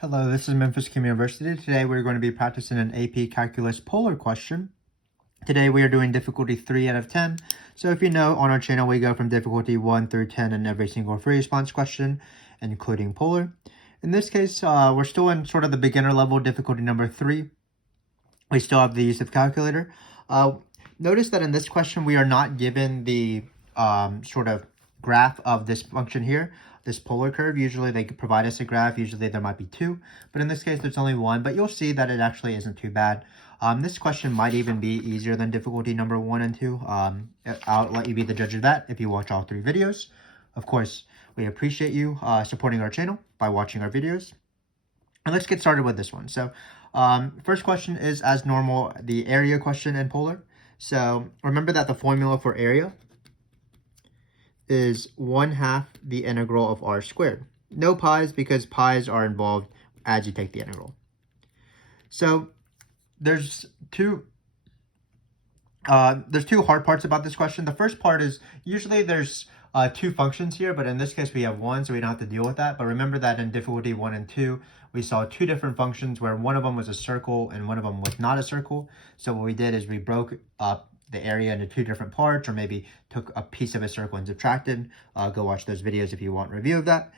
Hello, this is Memphis Communiversity. Today we're going to be practicing an AP Calculus polar question. Today we are doing difficulty 3 out of 10. So if you know, on our channel we go from difficulty 1 through 10 in every single free response question, including polar. In this case, we're still in sort of the beginner level, difficulty number 3. We still have the use of calculator. Notice that in this question we are not given the sort of graph of this function here, this polar curve. Usually they provide us a graph. Usually there might be two, but in this case there's only one. But you'll see that it actually isn't too bad. This question might even be easier than difficulty number 1 and 2. I'll let you be the judge of that if you watch all 3 videos. Of course, we appreciate you supporting our channel by watching our videos. And let's get started with this one. So first question is, as normal, the area question in polar. So remember that the formula for area is 1/2 the integral of r squared. No pi's, because pi's are involved as you take the integral. So there's two hard parts about this question. The first part is usually there's two functions here, but in this case we have one, so we don't have to deal with that. But remember that in difficulty 1 and 2, we saw two different functions where one of them was a circle and one of them was not a circle. So what we did is we broke up the area into two different parts, or maybe took a piece of a circle and subtracted. Go watch those videos if you want a review of that.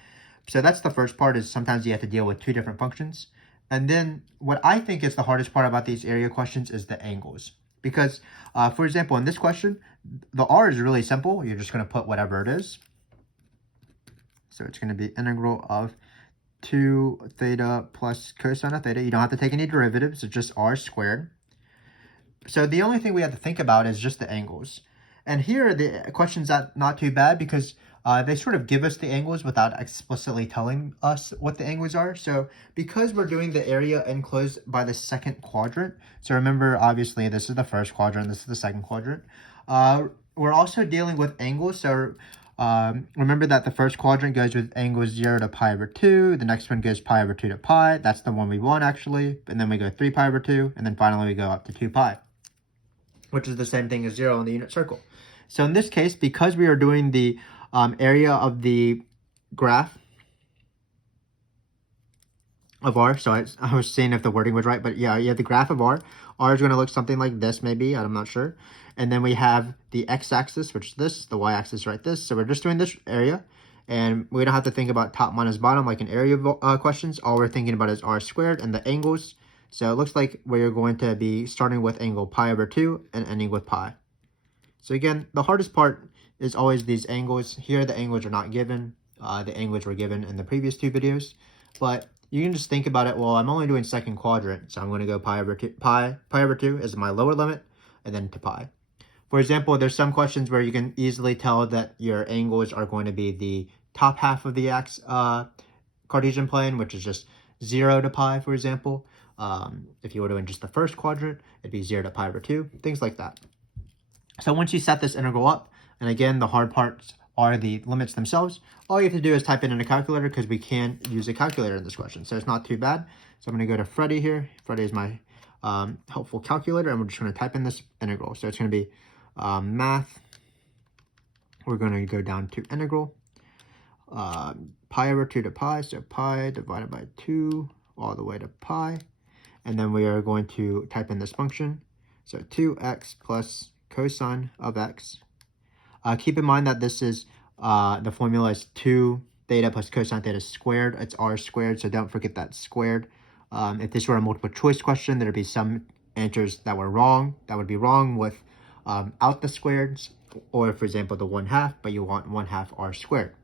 So that's the first part, is sometimes you have to deal with two different functions. And then what I think is the hardest part about these area questions is the angles. Because, for example, in this question, the r is really simple. You're just going to put whatever it is. So it's going to be integral of 2 theta plus cosine of theta. You don't have to take any derivatives. It's just r squared. So the only thing we have to think about is just the angles. And here the question's not too bad, because they sort of give us the angles without explicitly telling us what the angles are. So because we're doing the area enclosed by the second quadrant, so remember, obviously this is the first quadrant, this is the second quadrant. We're also dealing with angles. So remember that the first quadrant goes with angles 0 to pi over 2. The next one goes pi over 2 to pi. That's the one we want, actually. And then we go 3 pi over 2. And then finally we go up to 2 pi, which is the same thing as 0 in the unit circle. So in this case, because we are doing the area of the graph of r, so I was seeing if the wording was right, but yeah, you have the graph of r. R is going to look something like this, maybe, I'm not sure. And then we have the x-axis, which is this, the y-axis right this. So we're just doing this area, and we don't have to think about top minus bottom like in area questions. All we're thinking about is r squared and the angles. So it looks like we're going to be starting with angle pi over 2 and ending with pi. So again, the hardest part is always these angles. Here the angles are not given. The angles were given in the previous 2 videos. But you can just think about it, well, I'm only doing second quadrant, so I'm going to go pi over 2. Pi over 2 is my lower limit, and then to pi. For example, there's some questions where you can easily tell that your angles are going to be the top half of the Cartesian plane, which is just 0 to pi, for example. If you were doing just the first quadrant, it'd be 0 to pi over 2, things like that. So once you set this integral up, and again, the hard parts are the limits themselves, all you have to do is type it in a calculator, because we can use a calculator in this question. So it's not too bad. So I'm going to go to Freddie here. Freddie is my helpful calculator, and we're just going to type in this integral. So it's going to be math. We're going to go down to integral. Pi over 2 to pi, so pi divided by 2 all the way to pi. And then we are going to type in this function. So 2x plus cosine of x. Keep in mind that this is, the formula is 2 theta plus cosine theta squared. It's r squared, so don't forget that squared. If this were a multiple choice question, there'd be some answers that were wrong. That would be wrong with out the squareds, or for example, the 1/2, but you want 1/2 r squared.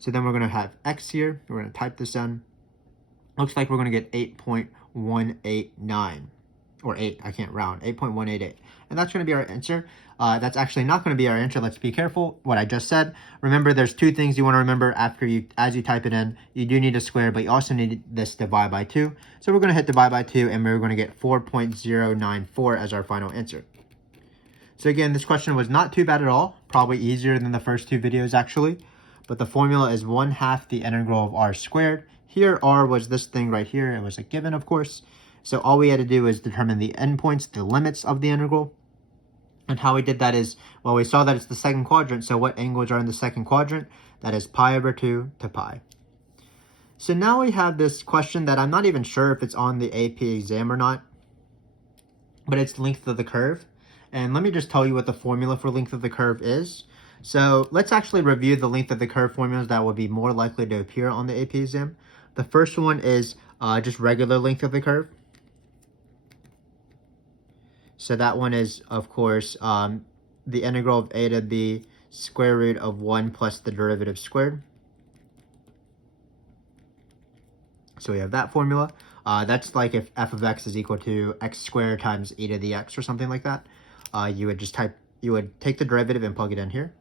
So then we're going to have x here. We're going to type this in. Looks like we're going to get 8.189, or 8, I can't round, 8.188. And that's going to be our answer. That's actually not going to be our answer. Let's be careful what I just said. Remember, there's two things you want to remember as you type it in. You do need a square, but you also need this divide by 2. So we're going to hit divide by 2, and we're going to get 4.094 as our final answer. So again, this question was not too bad at all. Probably easier than the first 2 videos, actually. But the formula is 1/2 the integral of r squared. Here, r was this thing right here. It was a given, of course. So all we had to do is determine the endpoints, the limits of the integral. And how we did that is, well, we saw that it's the second quadrant. So what angles are in the second quadrant? That is pi over 2 to pi. So now we have this question that I'm not even sure if it's on the AP exam or not, but it's length of the curve. And let me just tell you what the formula for length of the curve is. So let's actually review the length of the curve formulas that would be more likely to appear on the AP exam. The first one is just regular length of the curve. So that one is, of course, the integral of a to b square root of 1 plus the derivative squared. So we have that formula. That's like if f of x is equal to x squared times e to the x or something like that. You would take the derivative and plug it in here.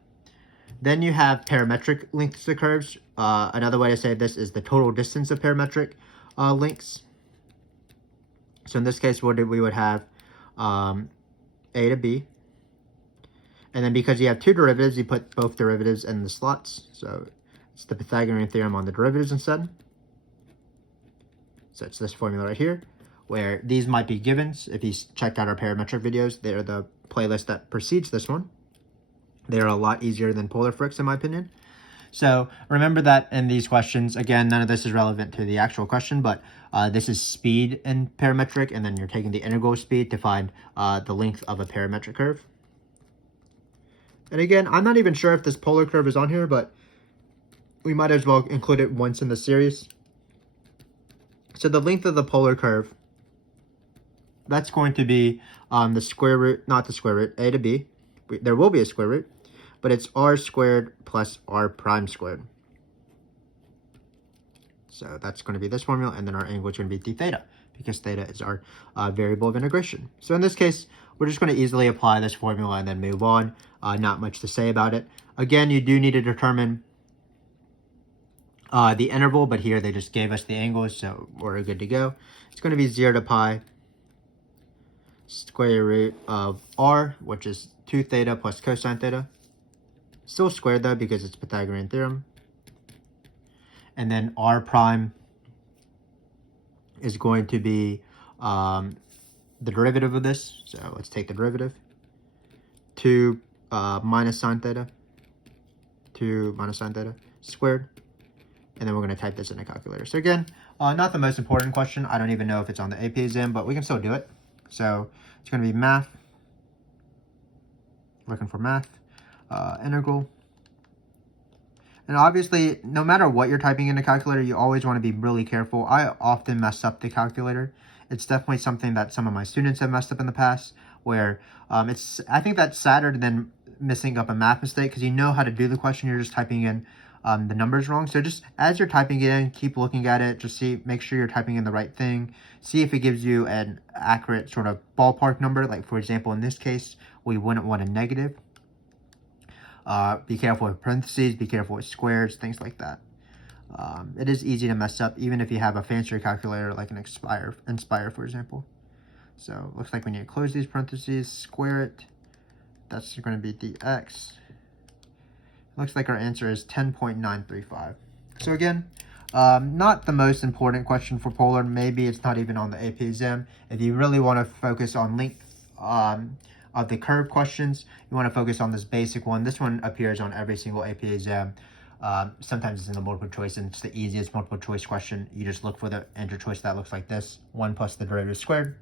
Then you have parametric lengths of curves. Another way to say this is the total distance of parametric lengths. So in this case, we would have a to b. And then because you have two derivatives, you put both derivatives in the slots. So it's the Pythagorean theorem on the derivatives instead. So it's this formula right here, where these might be givens. If you checked out our parametric videos, they're the playlist that precedes this one. They're a lot easier than polar fricks, in my opinion. So remember that in these questions, again, none of this is relevant to the actual question, but this is speed in parametric, and then you're taking the integral speed to find the length of a parametric curve. And again, I'm not even sure if this polar curve is on here, but we might as well include it once in the series. So the length of the polar curve, that's going to be the square root, not the square root, a to b. There will be a square root, but it's r squared plus r prime squared. So that's going to be this formula, and then our angle is going to be d theta, because theta is our variable of integration. So in this case, we're just going to easily apply this formula and then move on. Not much to say about it. Again, you do need to determine the interval, but here they just gave us the angles, so we're good to go. It's going to be 0 to pi square root of r, which is 2 theta plus cosine theta. Still squared though, because it's Pythagorean theorem. And then r prime is going to be the derivative of this. So let's take the derivative. 2 minus sine theta. 2 minus sine theta squared. And then we're going to type this in a calculator. So again, not the most important question. I don't even know if it's on the AP exam, but we can still do it. So it's going to be math. Looking for math. Integral. And obviously, no matter what you're typing in a calculator, you always want to be really careful. I often mess up the calculator. It's definitely something that some of my students have messed up in the past, where I think that's sadder than messing up a math mistake, because you know how to do the question, you're just typing in the numbers wrong. So just as you're typing it in, keep looking at it, just make sure you're typing in the right thing. See if it gives you an accurate sort of ballpark number. Like for example, in this case, we wouldn't want a negative. Be careful with parentheses, be careful with squares, things like that. It is easy to mess up, even if you have a fancier calculator like an Inspire, for example. So looks like we need to close these parentheses, square it. That's going to be dx. Looks like our answer is 10.935. So again, not the most important question for polar. Maybe it's not even on the AP exam. If you really want to focus on length of the curve questions, you want to focus on this basic one. This one appears on every single AP exam. Sometimes it's in the multiple choice, and it's the easiest multiple choice question. You just look for the answer choice that looks like this: 1 plus the derivative squared.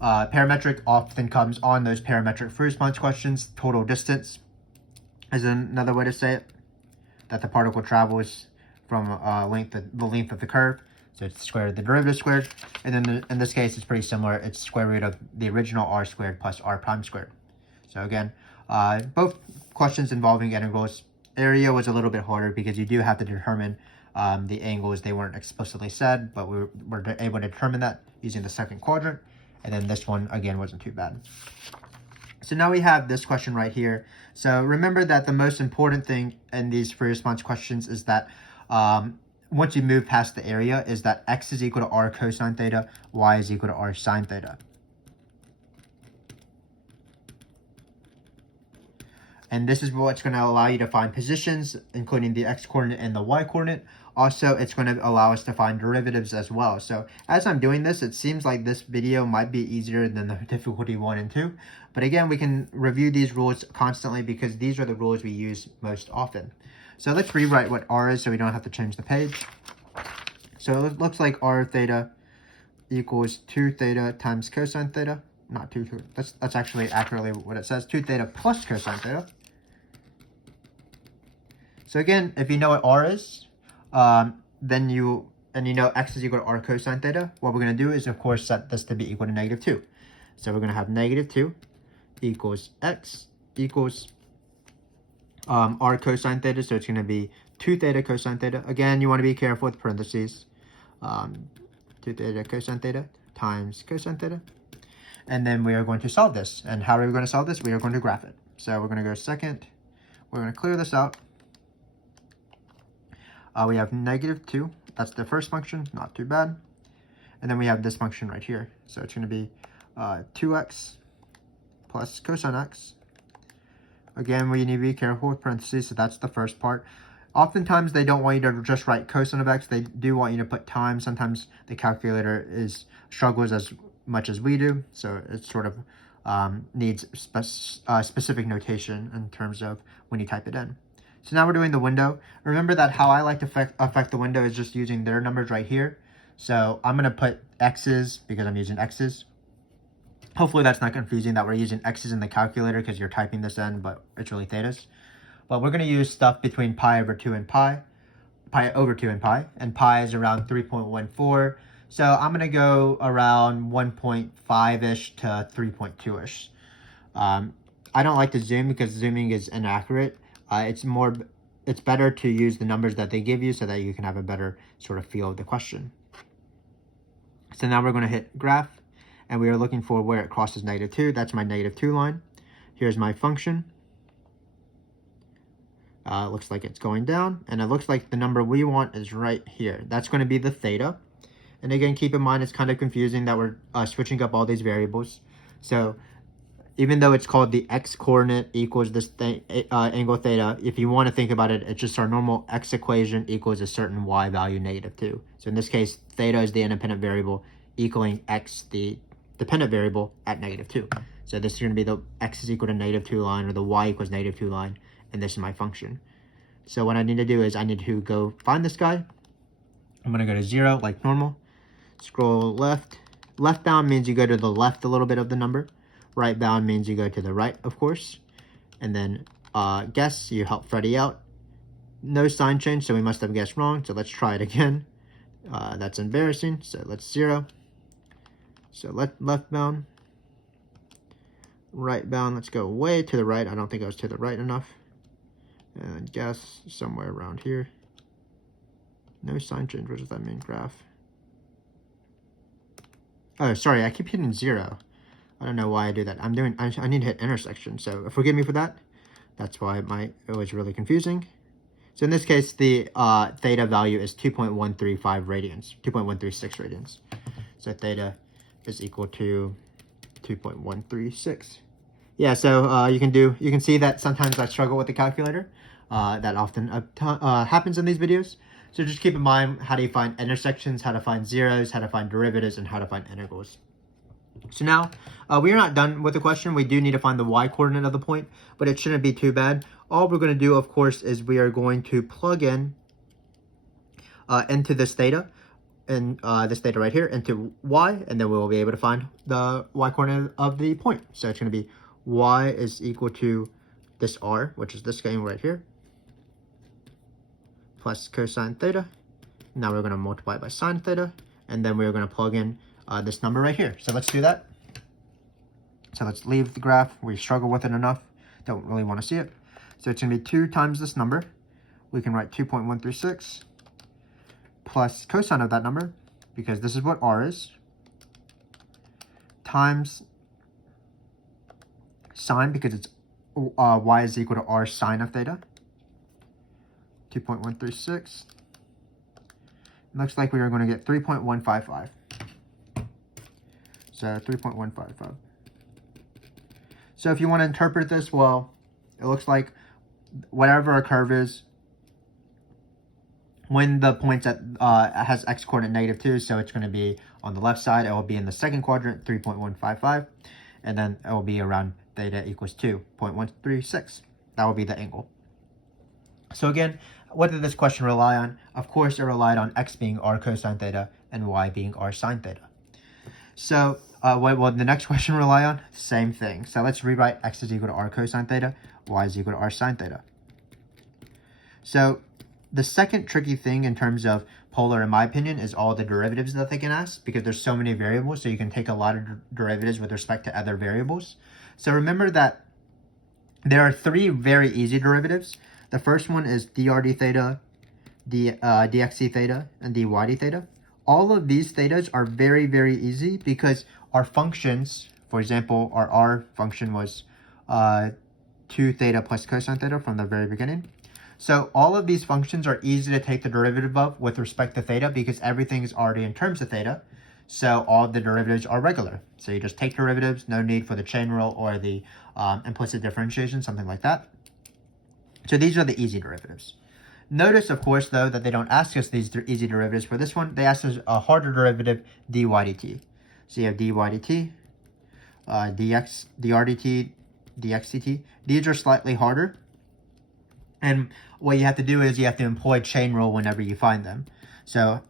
Parametric often comes on those parametric free response questions. Total distance is another way to say it, that the particle travels from the length of the curve. So it's the square root of the derivative squared. And then in this case, it's pretty similar. It's square root of the original r squared plus r prime squared. So again, both questions involving integrals. Area was a little bit harder because you do have to determine the angles. They weren't explicitly said, but we were able to determine that using the second quadrant. And then this one, again, wasn't too bad. So now we have this question right here. So remember that the most important thing in these free response questions is that once you move past the area, is that x is equal to r cosine theta, y is equal to r sine theta. And this is what's going to allow you to find positions, including the x-coordinate and the y-coordinate. Also, it's going to allow us to find derivatives as well. So as I'm doing this, it seems like this video might be easier than the difficulty 1 and 2. But again, we can review these rules constantly because these are the rules we use most often. So let's rewrite what r is so we don't have to change the page. So it looks like r theta equals 2 theta times cosine theta. Not 2, that's actually accurately what it says. 2 theta plus cosine theta. So again, if you know what r is, then you know x is equal to r cosine theta, what we're going to do is, of course, set this to be equal to -2. So we're going to have -2 equals x equals r cosine theta. So it's going to be 2 theta cosine theta. Again, you want to be careful with parentheses. 2 theta cosine theta times cosine theta. And then we are going to solve this. And how are we going to solve this? We are going to graph it. So we're going to go second. We're going to clear this out. We have -2. That's the first function. Not too bad. And then we have this function right here. So it's going to be 2x plus cosine x. Again, we need to be careful with parentheses. So that's the first part. Oftentimes, they don't want you to just write cosine of x. They do want you to put time. Sometimes the calculator struggles as much as we do. So it sort of needs specific notation in terms of when you type it in. So now we're doing the window. Remember that how I like to affect the window is just using their numbers right here. So I'm going to put x's because I'm using x's. Hopefully that's not confusing that we're using x's in the calculator because you're typing this in, but it's really thetas. But we're going to use stuff between pi over 2 and pi over 2 and pi is around 3.14. So I'm going to go around 1.5-ish to 3.2-ish. I don't like to zoom because zooming is inaccurate. It's better to use the numbers that they give you so that you can have a better sort of feel of the question. So now we're going to hit graph, and we are looking for where it crosses -2. That's my -2 line. Here's my function. Looks like it's going down, and it looks like the number we want is right here. That's going to be the theta. And again, keep in mind it's kind of confusing that we're switching up all these variables. So even though it's called the x coordinate equals this angle theta, if you want to think about it, it's just our normal x equation equals a certain y value -2. So in this case, theta is the independent variable equaling x, the dependent variable, at -2. So this is going to be the x is equal to -2 line, or the y equals -2 line, and this is my function. So what I need to do is I need to go find this guy. I'm going to go to 0 like normal. Scroll left. Left bound means you go to the left a little bit of the number. Right bound means you go to the right, of course. And then guess, you help Freddy out. No sign change, so we must have guessed wrong. So let's try it again. That's embarrassing. So let's 0. So left bound. Right bound, let's go way to the right. I don't think I was to the right enough. And guess somewhere around here. No sign change. What does that mean? Graph. Oh, sorry. I keep hitting 0. I don't know why I do that. I need to hit intersection. So forgive me for that. That's why it was really confusing. So in this case, the theta value is 2.135 radians, 2.136 radians. So theta is equal to 2.136. Yeah, so you can see that sometimes I struggle with the calculator. That often happens in these videos. So just keep in mind how do you find intersections, how to find zeros, how to find derivatives, and how to find integrals. So now, we are not done with the question. We do need to find the y-coordinate of the point, but it shouldn't be too bad. All we're going to do, of course, is we are going to plug in into this theta, and this theta right here, into y, and then we will be able to find the y-coordinate of the point. So it's going to be y is equal to this r, which is this guy right here, plus cosine theta. Now we're going to multiply by sine theta, and then we're going to plug in this number right here. So let's do that. So let's leave the graph. We struggle with it enough. Don't really want to see it. So it's going to be 2 times this number. We can write 2.136 plus cosine of that number, because this is what r is, times sine, because it's y is equal to r sine of theta. 2.136. Looks like we are going to get 3.155. So 3.155. So if you want to interpret this, well, it looks like whatever a curve is, when the point's at has x coordinate -2, so it's going to be on the left side, it will be in the second quadrant, 3.155, and then it will be around theta equals 2.136. That will be the angle. So again, what did this question rely on? Of course, it relied on x being r cosine theta and y being r sine theta. So what will the next question rely on? Same thing. So let's rewrite x is equal to r cosine theta, y is equal to r sine theta. So the second tricky thing in terms of polar, in my opinion, is all the derivatives that they can ask, because there's so many variables, so you can take a lot of derivatives with respect to other variables. So remember that there are three very easy derivatives. The first one is dr d theta, dx theta, and dy d theta. All of these thetas are very, very easy because our functions, for example, our r function was 2 theta plus cosine theta from the very beginning. So all of these functions are easy to take the derivative of with respect to theta because everything is already in terms of theta. So all of the derivatives are regular. So you just take derivatives, no need for the chain rule or the implicit differentiation, something like that. So these are the easy derivatives. Notice, of course, though, that they don't ask us these easy derivatives for this one. They ask us a harder derivative, dy dt. So you have dy dt, dr dt, dx dt. These are slightly harder. And what you have to do is you have to employ chain rule whenever you find them. So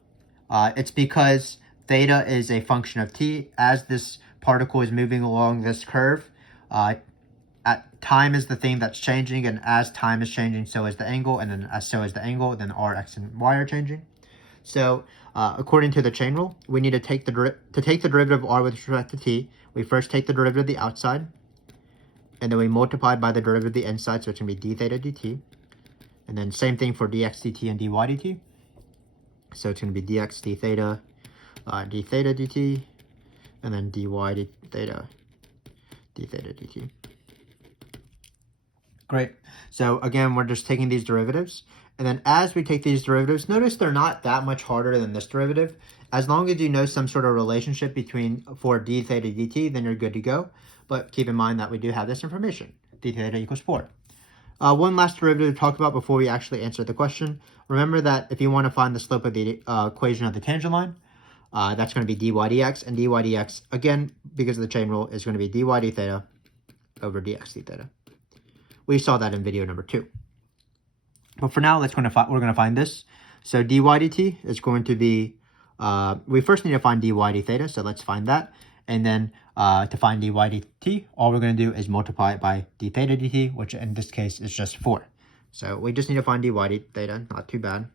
it's because theta is a function of t. As this particle is moving along this curve, time is the thing that's changing, and as time is changing, so is the angle, and then so is the angle, then r, x, and y are changing. So according to the chain rule, we need to take the derivative of r with respect to t. We first take the derivative of the outside, and then we multiply by the derivative of the inside, so it's going to be d theta dt. And then same thing for dx dt and dy dt. So it's going to be dx d theta dt, and then dy d theta dt. Great. So again, we're just taking these derivatives. And then as we take these derivatives, notice they're not that much harder than this derivative. As long as you know some sort of relationship between for d theta dt, then you're good to go. But keep in mind that we do have this information. D theta equals 4. One last derivative to talk about before we actually answer the question. Remember that if you want to find the slope of the equation of the tangent line, that's going to be dy dx, and dy dx, again, because of the chain rule, is going to be dy d theta over dx d theta. We saw that in video number 2. But for now, we're going to find this. So dy dt is going to be, we first need to find dy d theta, so let's find that. And then to find dy dt, all we're going to do is multiply it by d theta dt, which in this case is just 4. So we just need to find dy d theta, not too bad.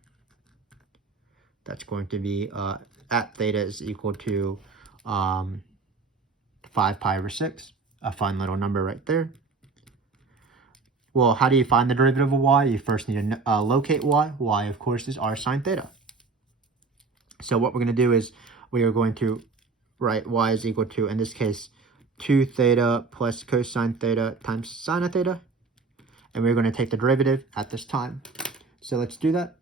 That's going to be at theta is equal to 5 pi over 6, a fun little number right there. Well, how do you find the derivative of y? You first need to locate y. Y, of course, is r sine theta. So what we're going to do is we are going to write y is equal to, in this case, 2 theta plus cosine theta times sine theta. And we're going to take the derivative at this time. So let's do that.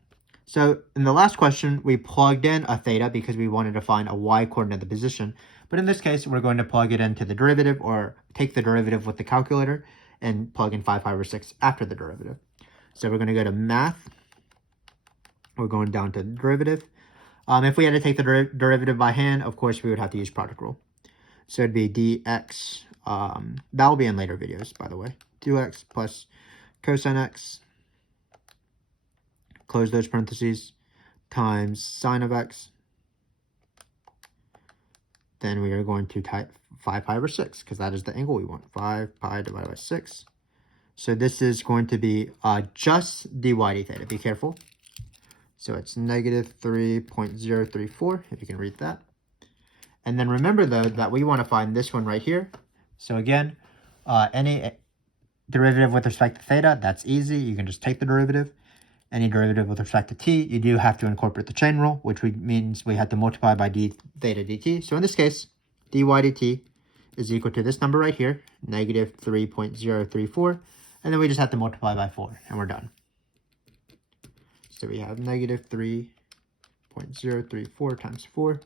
So in the last question, we plugged in a theta because we wanted to find a y coordinate of the position. But in this case, we're going to plug it into the derivative, or take the derivative with the calculator and plug in 5 pi over 6 after the derivative. So we're going to go to math. We're going down to derivative. If we had to take the derivative by hand, of course, we would have to use product rule. So it'd be dx, that will be in later videos, by the way. 2x plus cosine x, close those parentheses, times sine of x. Then we are going to type 5 pi over 6, because that is the angle we want. 5 pi divided by 6. So this is going to be just dy d theta. Be careful. So it's negative 3.034, if you can read that. And then remember, though, that we want to find this one right here. So again, any derivative with respect to theta, that's easy. You can just take the derivative. Any derivative with respect to t, you do have to incorporate the chain rule, which means we have to multiply by d theta dt. So in this case, dy dt is equal to this number right here, negative 3.034. And then we just have to multiply by 4, and we're done. So we have negative 3.034 times 4.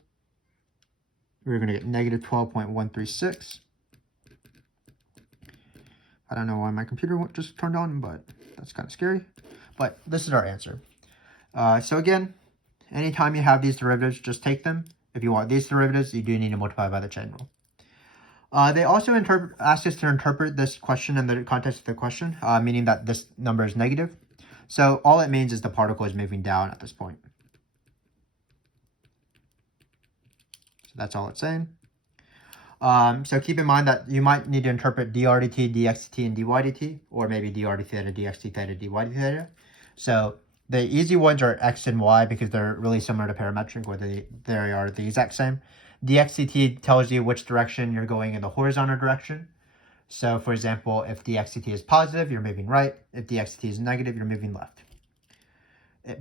We're going to get negative 12.136. I don't know why my computer just turned on, but that's kind of scary. But this is our answer. So again, anytime you have these derivatives, just take them. If you want these derivatives, you do need to multiply by the chain rule. They also ask us to interpret this question in the context of the question, meaning that this number is negative. So all it means is the particle is moving down at this point. So that's all it's saying. So keep in mind that you might need to interpret dr dt, dx dt, and dy dt, or maybe dr d theta, dx d theta, dy d theta. So the easy ones are x and y because they're really similar to parametric, where they are the exact same. Dx dt tells you which direction you're going in the horizontal direction. So for example, if dx dt is positive, you're moving right. If dx dt is negative, you're moving left.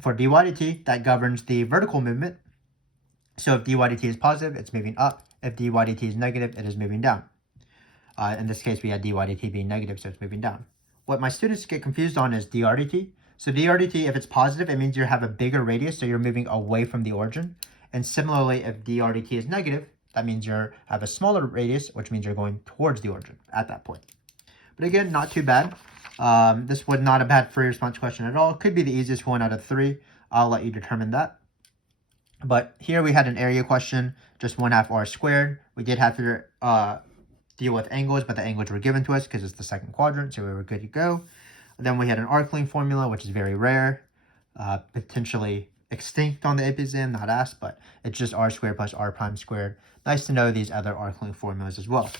For dy dt, that governs the vertical movement. So if dy dt is positive, it's moving up. If dy dt is negative, it is moving down. In this case, we had dy dt being negative, so it's moving down. What my students get confused on is dr dt. So dr dt, if it's positive, it means you have a bigger radius, so you're moving away from the origin. And similarly, if dr dt is negative, that means you have a smaller radius, which means you're going towards the origin at that point. But again, not too bad. This was not a bad free response question at all. It could be the easiest one out of 3. I'll let you determine that. But here we had an area question, just 1/2 r squared. We did have to deal with angles, but the angles were given to us because it's the second quadrant, so we were good to go. Then we had an arc length formula, which is very rare, potentially extinct on the AP exam, not asked, but it's just r squared plus r prime squared. Nice to know these other arc length formulas as well.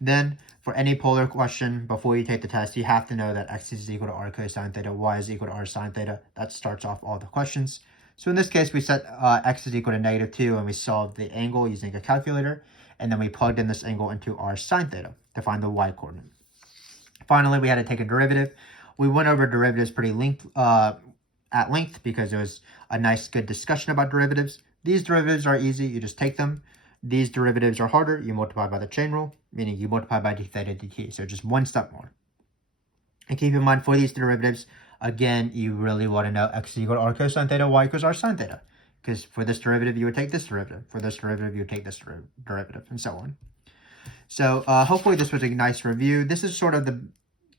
Then for any polar question, before you take the test, you have to know that x is equal to r cosine theta, y is equal to r sine theta. That starts off all the questions. So in this case, we set x is equal to -2, and we solved the angle using a calculator. And then we plugged in this angle into r sine theta to find the y coordinate. Finally, we had to take a derivative. We went over derivatives at length because it was a nice, good discussion about derivatives. These derivatives are easy. You just take them. These derivatives are harder. You multiply by the chain rule, meaning you multiply by d theta dt. So just one step more. And keep in mind, for these derivatives, again, you really want to know x is equal to r cosine theta, y equals r sine theta. Because for this derivative, you would take this derivative. For this derivative, you would take this derivative, and so on. So hopefully this was a nice review. This is sort of the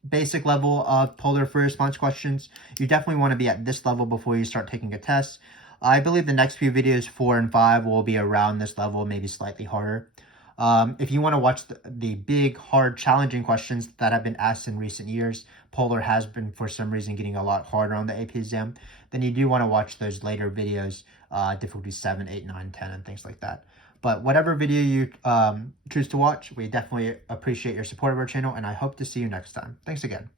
basic level of polar free response questions. You definitely want to be at this level before you start taking a test. I believe the next few videos, 4 and 5, will be around this level, maybe slightly harder. If you want to watch the big, hard, challenging questions that have been asked in recent years, polar has been, for some reason, getting a lot harder on the AP exam, then you do want to watch those later videos, difficulty 7, 8, 9, 10, and things like that. But whatever video you choose to watch, we definitely appreciate your support of our channel, and I hope to see you next time. Thanks again.